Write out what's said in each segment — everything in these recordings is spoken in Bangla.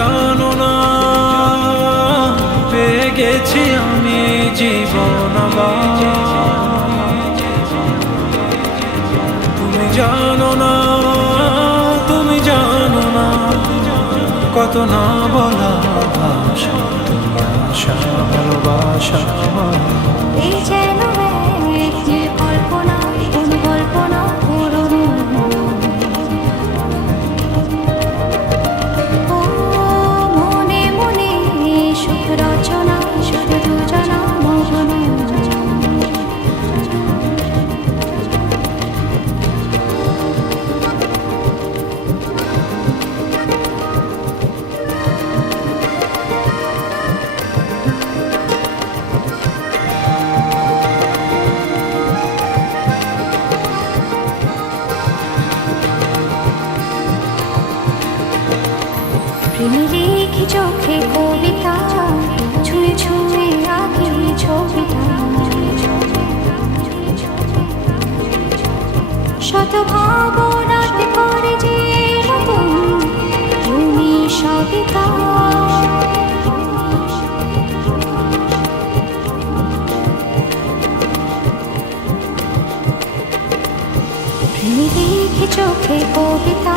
জানো না, পেয়ে গেছি আমি জীবন। তুমি জানো না, তুমি জানো না, কত না বলা ভাষা তুমি আশা ভালোবাসা প্রেমে লিখি চোখে কবিতা, ছুঁয়ে ছুঁয়ে আঁকি ছবিটা। শত ভাবনাতে করে যে তুমি সবিতা প্রেমে লিখি চোখে কবিতা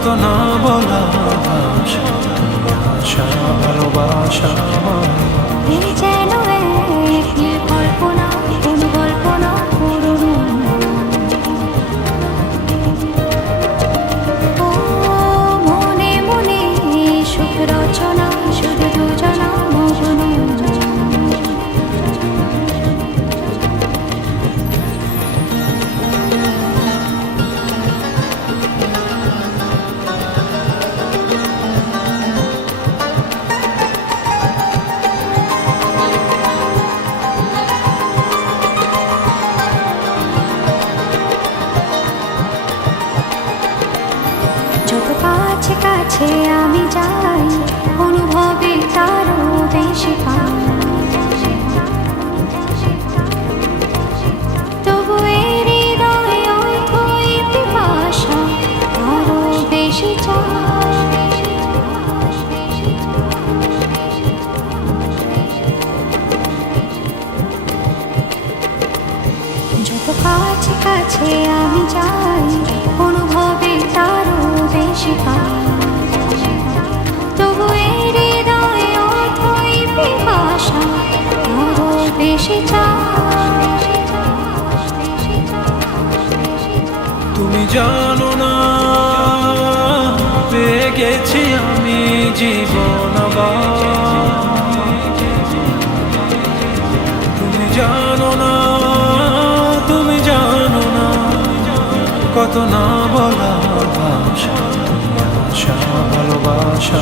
কত না বলা কাছে আমি যাই অনুভবে তারও তুমি জানো না পেয়ে গেছি আমি জীবন। তুমি জানো না, তুমি জানো না, কত না বলা ভাষা, ভালোবাসা